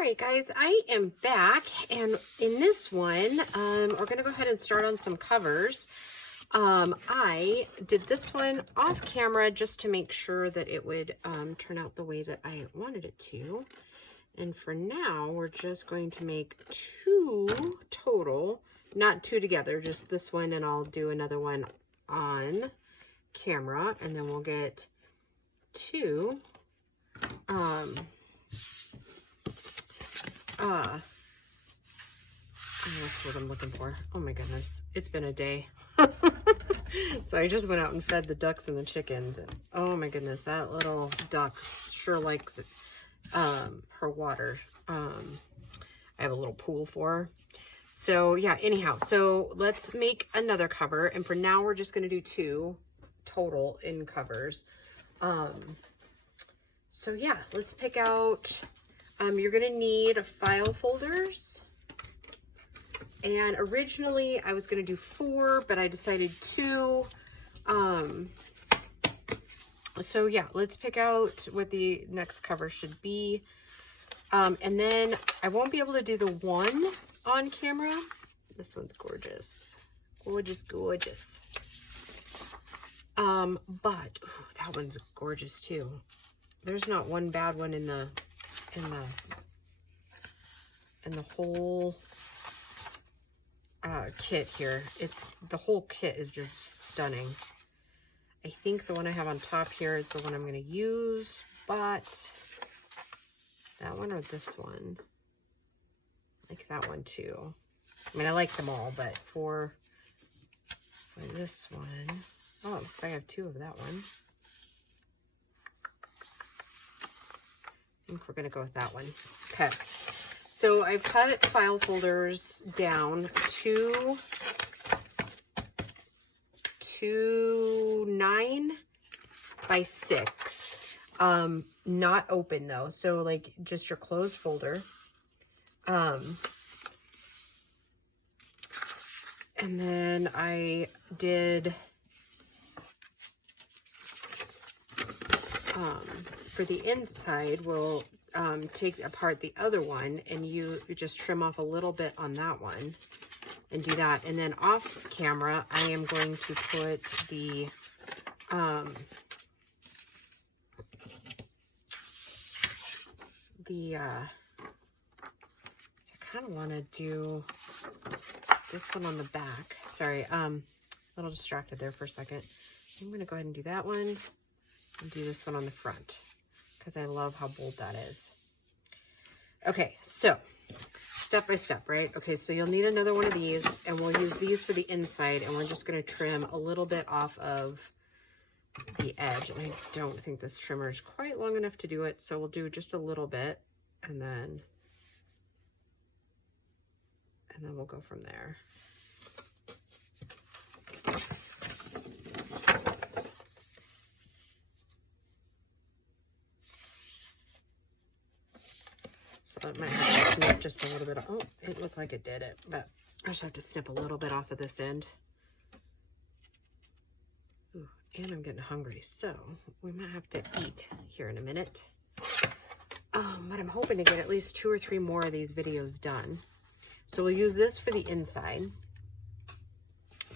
right, guys, I am back, and in this one, we're going to go ahead and start on some covers. I did this one off camera just to make sure that it would turn out the way that I wanted it to. And for now, we're just going to make 2 total, not 2 together, just this one, and I'll do another one on camera, and then we'll get 2 that's what I'm looking for. Oh my goodness, it's been a day. So I just went out and fed the ducks and the chickens, and oh my goodness, that little duck sure likes it, her water. I have a little pool for her. So yeah, anyhow, so let's make another cover, and for now we're just going to do 2 total in covers. So yeah, let's pick out, you're going to need file folders. And originally I was going to do 4, but I decided 2. So yeah, let's pick out what the next cover should be. And then I won't be able to do the one on camera. This one's gorgeous. Gorgeous, gorgeous. But ooh, that one's gorgeous too. There's not one bad one in the whole kit here. The whole kit is just stunning. I think the one I have on top here is the one I'm going to use, but that one or this one, I like that one too. I mean, I like them all, but for this one, oh, it looks like I have 2 of that one. I think we're going to go with that one. Okay. So I've cut file folders down to 9 by 6. Not open though. So like just your closed folder. And then I did, for the inside, we'll take apart the other one, and you just trim off a little bit on that one and do that. And then off camera, I am going to put the I kind of want to do this one on the back. Sorry, a little distracted there for a second. I'm going to go ahead and do that one and do this one on the front, because I love how bold that is. Okay, so step by step, right? Okay, so you'll need another one of these, and we'll use these for the inside, and we're just going to trim a little bit off of the edge. And I don't think this trimmer is quite long enough to do it, so we'll do just a little bit, and then we'll go from there. So it might have to snip just a little bit. Oh, it looked like it did it, but I just have to snip a little bit off of this end. Ooh, and I'm getting hungry, so we might have to eat here in a minute. But I'm hoping to get at least 2 or 3 more of these videos done. So we'll use this for the inside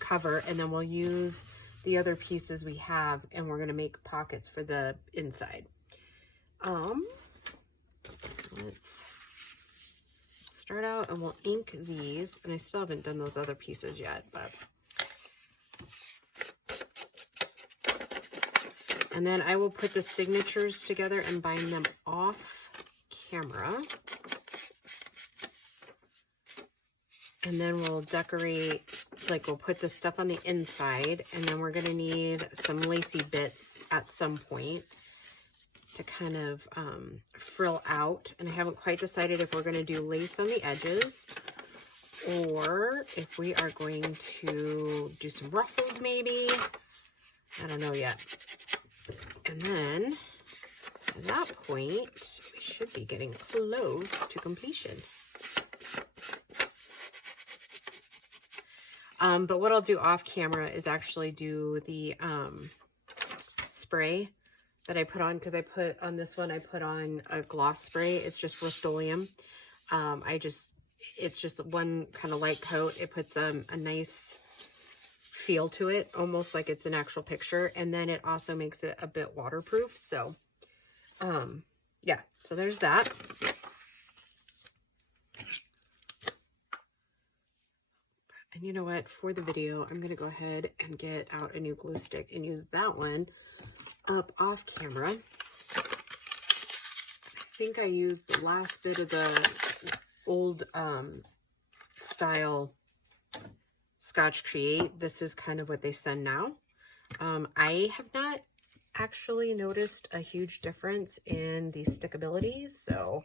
cover, and then we'll use the other pieces we have, and we're going to make pockets for the inside. Let's start out, and we'll ink these, and I still haven't done those other pieces yet, but and then I will put the signatures together and bind them off camera. And then we'll decorate, like we'll put the stuff on the inside, and then we're going to need some lacy bits at some point to kind of frill out. And I haven't quite decided if we're going to do lace on the edges, or if we are going to do some ruffles maybe. I don't know yet. And then at that point, we should be getting close to completion. But what I'll do off camera is actually do the spray that I put on, because I put on this one, I put on a gloss spray. It's just Rust-Oleum. It's just one kind of light coat. It puts a nice feel to it, almost like it's an actual picture. And then it also makes it a bit waterproof. So, yeah, so there's that. And you know what, for the video, I'm going to go ahead and get out a new glue stick and use that one up off camera. I think I used the last bit of the old style Scotch Create. This is kind of what they send now. I have not actually noticed a huge difference in the stickability, so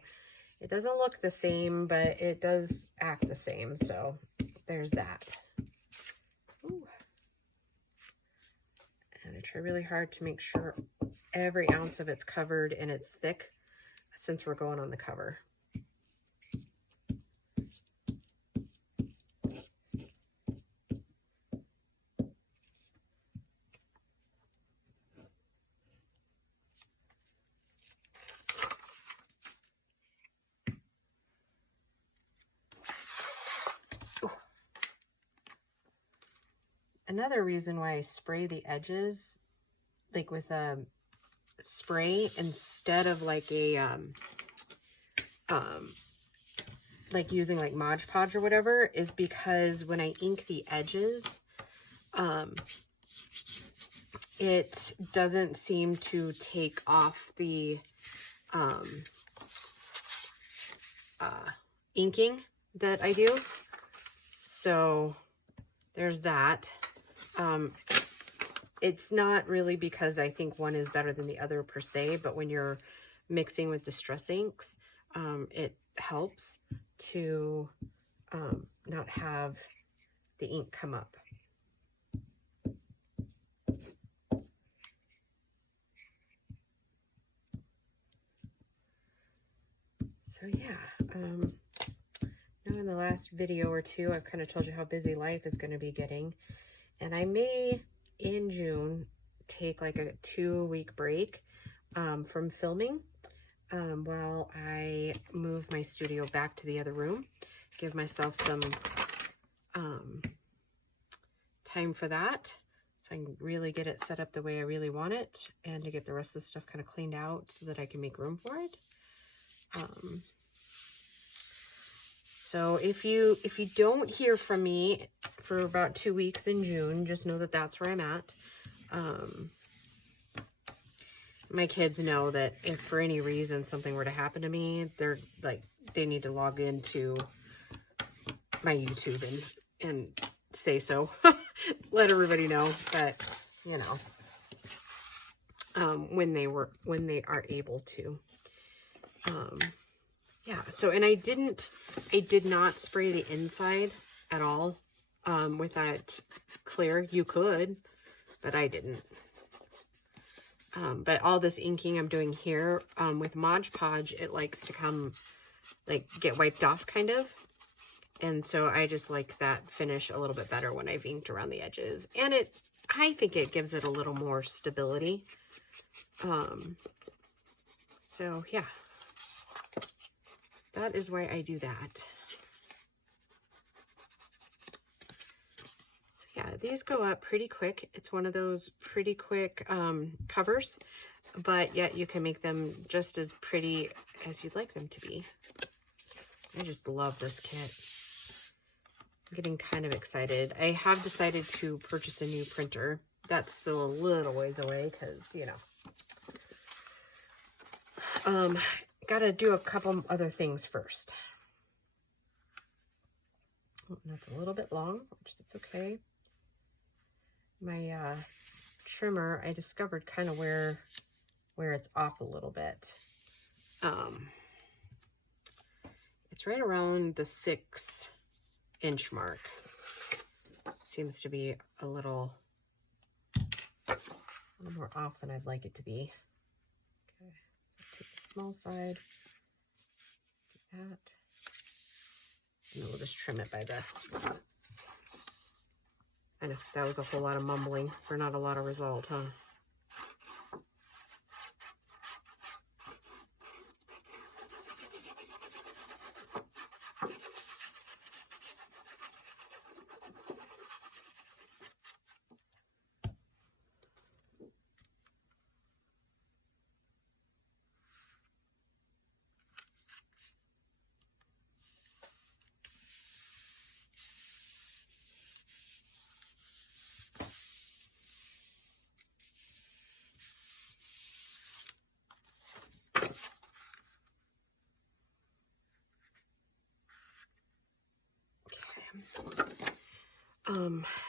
it doesn't look the same, but it does act the same, so there's that. Ooh. And I try really hard to make sure every ounce of it's covered and it's thick, since we're going on the cover. Another reason why I spray the edges, like with a spray instead of like a, like using like Mod Podge or whatever, is because when I ink the edges, it doesn't seem to take off the, inking that I do. So there's that. It's not really because I think one is better than the other per se, but when you're mixing with distress inks, it helps to not have the ink come up. So yeah, now in the last video or two, I've kind of told you how busy life is going to be getting. And I may, in June, take like a 2-week break from filming while I move my studio back to the other room. Give myself some time for that, so I can really get it set up the way I really want it, and to get the rest of the stuff kind of cleaned out so that I can make room for it. So if you don't hear from me for about 2 weeks in June, just know that that's where I'm at. My kids know that if for any reason something were to happen to me, they're like, they need to log into my YouTube and say so. Let everybody know that, you know, when they are able to. Yeah, so, and I did not spray the inside at all with that clear. You could, but I didn't. But all this inking I'm doing here with Mod Podge, it likes to come, like, get wiped off kind of. And so I just like that finish a little bit better when I've inked around the edges. And I think it gives it a little more stability. So yeah. That is why I do that. So yeah, these go up pretty quick. It's one of those pretty quick covers, but yet you can make them just as pretty as you'd like them to be. I just love this kit. I'm getting kind of excited. I have decided to purchase a new printer. That's still a little ways away because, you know. Gotta do a couple other things first. Oh, that's a little bit long, which that's okay. My trimmer, I discovered kind of where it's off a little bit. It's right around the 6-inch mark. Seems to be a little more off than I'd like it to be. Okay. Take the small side, do that, and we'll just trim it by the, I know, that was a whole lot of mumbling for not a lot of result, huh?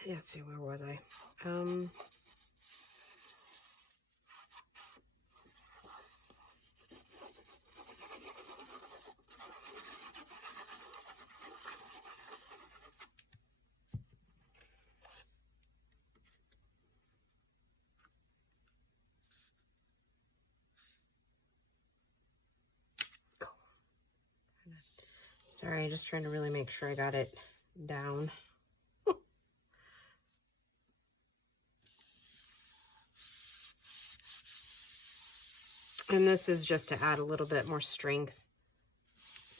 Yeah, see, where was I? Sorry, just trying to really make sure I got it down. And this is just to add a little bit more strength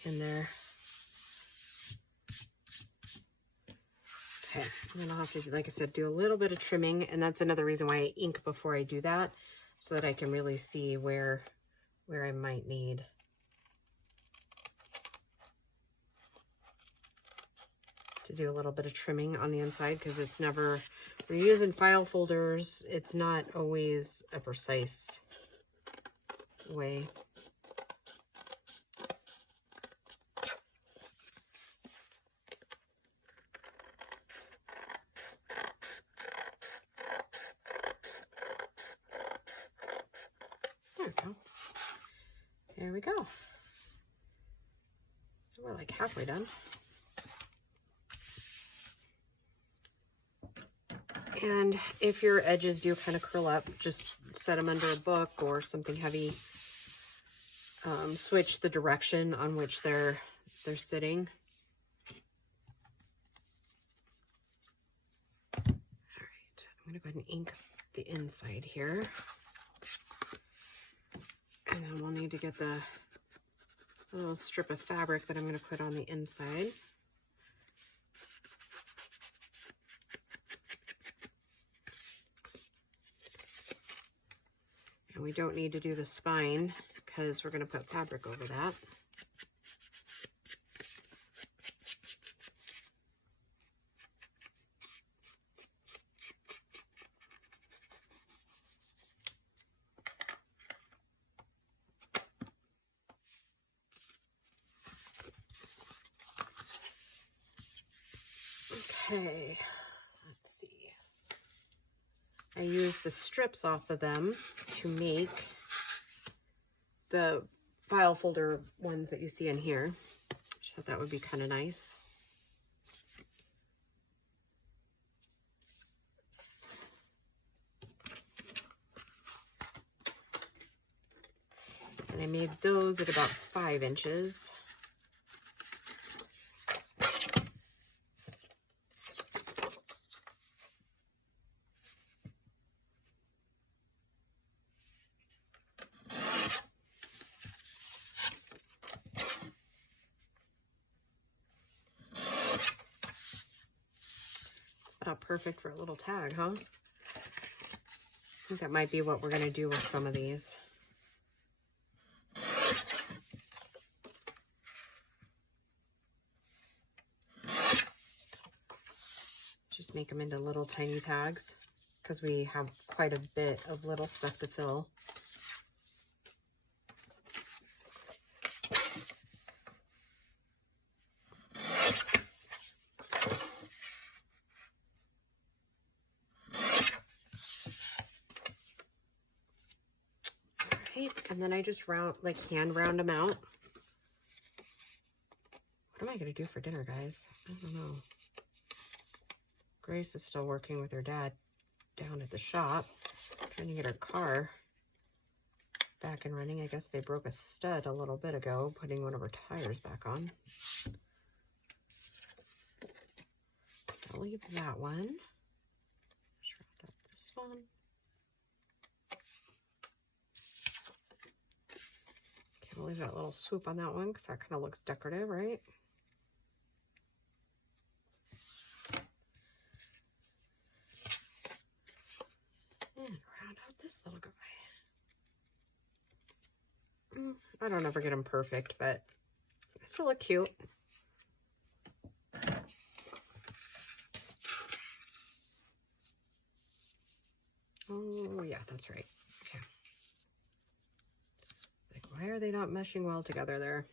in there. Okay, and then I'll have to, like I said, do a little bit of trimming, and that's another reason why I ink before I do that, so that I can really see where I might need. To do a little bit of trimming on the inside, because it's never, when you're using file folders, it's not always a precise way. There we go. There we go. So we're like halfway done. And if your edges do kind of curl up, just set them under a book or something heavy. Switch the direction on which they're sitting. All right, I'm gonna go ahead and ink the inside here. And then we'll need to get the little strip of fabric that I'm gonna put on the inside. And we don't need to do the spine because we're going to put fabric over that. Okay, let's see. I use the strips off of them to make the file folder ones that you see in here. Just thought that would be kind of nice. And I made those at about 5 inches. Perfect for a little tag, huh? I think that might be what we're going to do with some of these. Just make them into little tiny tags because we have quite a bit of little stuff to fill. And then I just hand round them out. What am I going to do for dinner, guys? I don't know. Grace is still working with her dad down at the shop, trying to get her car back and running. I guess they broke a stud a little bit ago, putting one of her tires back on. I'll leave that one. Just round up this one. We'll leave that little swoop on that one because that kind of looks decorative, right? And round out this little guy. I don't ever get them perfect, but they still look cute. Oh, yeah, that's right. Okay. Why are they not meshing well together there?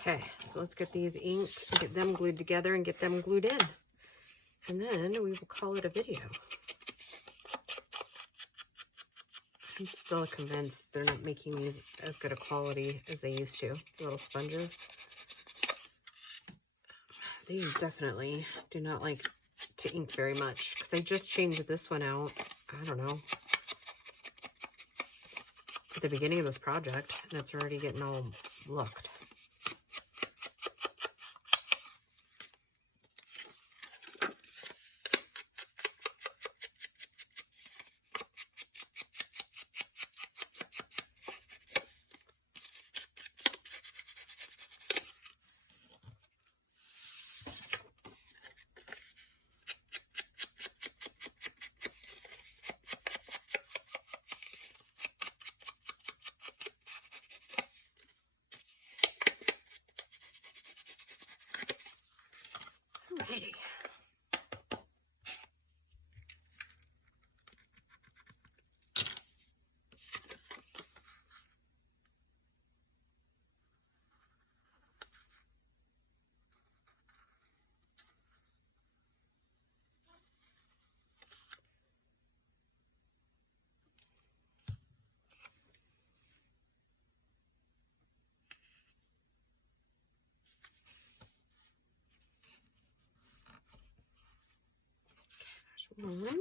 Okay, so let's get these inked and get them glued together and get them glued in. And then we will call it a video. I'm still convinced they're not making these as good a quality as they used to, the little sponges. These definitely do not like to ink very much because I just changed this one out, I don't know, at the beginning of this project, and it's already getting all looked. Alrighty. There's one.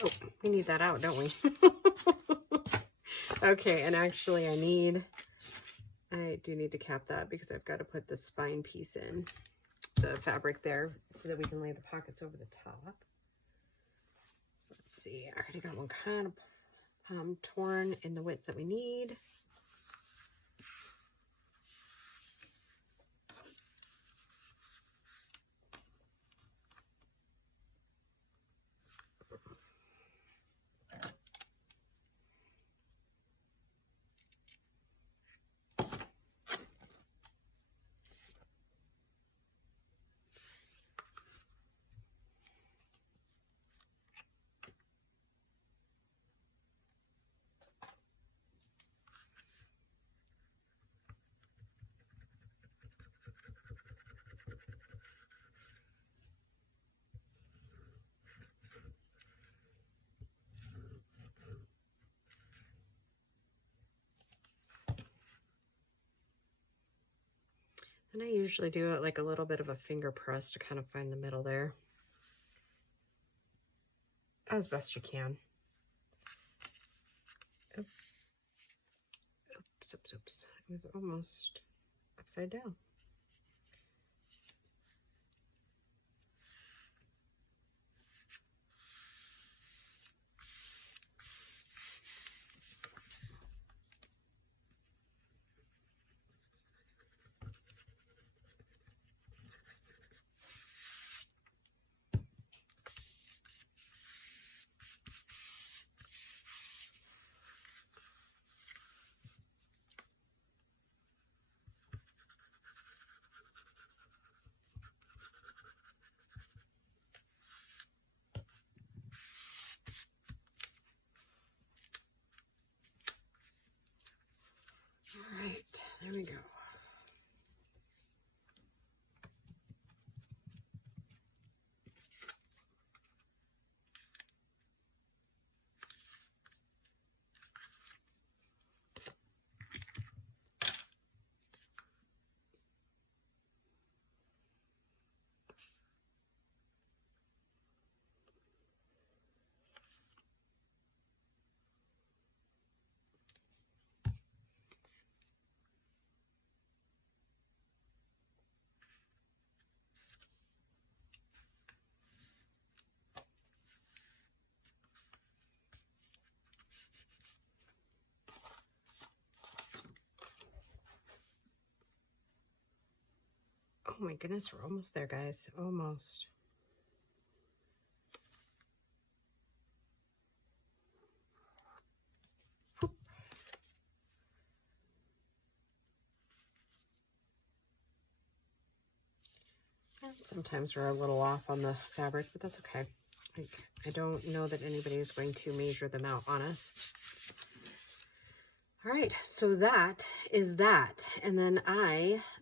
Oh, we need that out, don't we? Okay, and actually I do need to cap that because I've got to put the spine piece in, the fabric there, so that we can lay the pockets over the top. So let's see, I already got one kind of torn in the width that we need. And I usually do it like a little bit of a finger press to kind of find the middle there, as best you can. Oops, oops, oops. It was almost upside down. Oh my goodness, we're almost there, guys. Almost. And sometimes we're a little off on the fabric, but that's okay. I don't know that anybody is going to measure them out on us. All right, so that is that. And then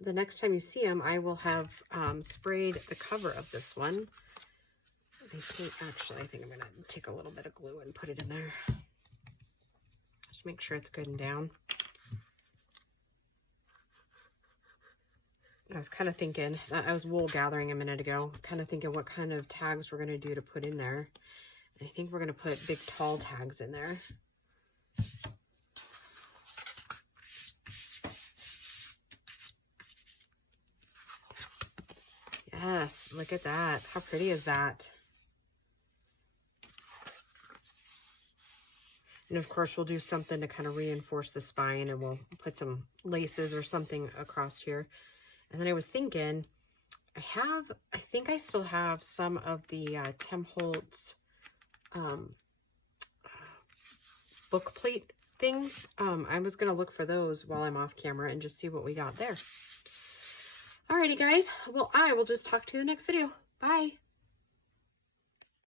the next time you see them, I will have sprayed the cover of this one. Actually, I think I'm going to take a little bit of glue and put it in there. Just make sure it's good and down. I was kind of thinking, I was wool gathering a minute ago, kind of thinking what kind of tags we're going to do to put in there. And I think we're going to put big, tall tags in there. Yes, look at that. How pretty is that? And of course, we'll do something to kind of reinforce the spine, and we'll put some laces or something across here. And then I was thinking, I think I still have some of the Tim Holtz book plate things. I was going to look for those while I'm off camera and just see what we got there. Alrighty, guys. Well, I will just talk to you in the next video. Bye.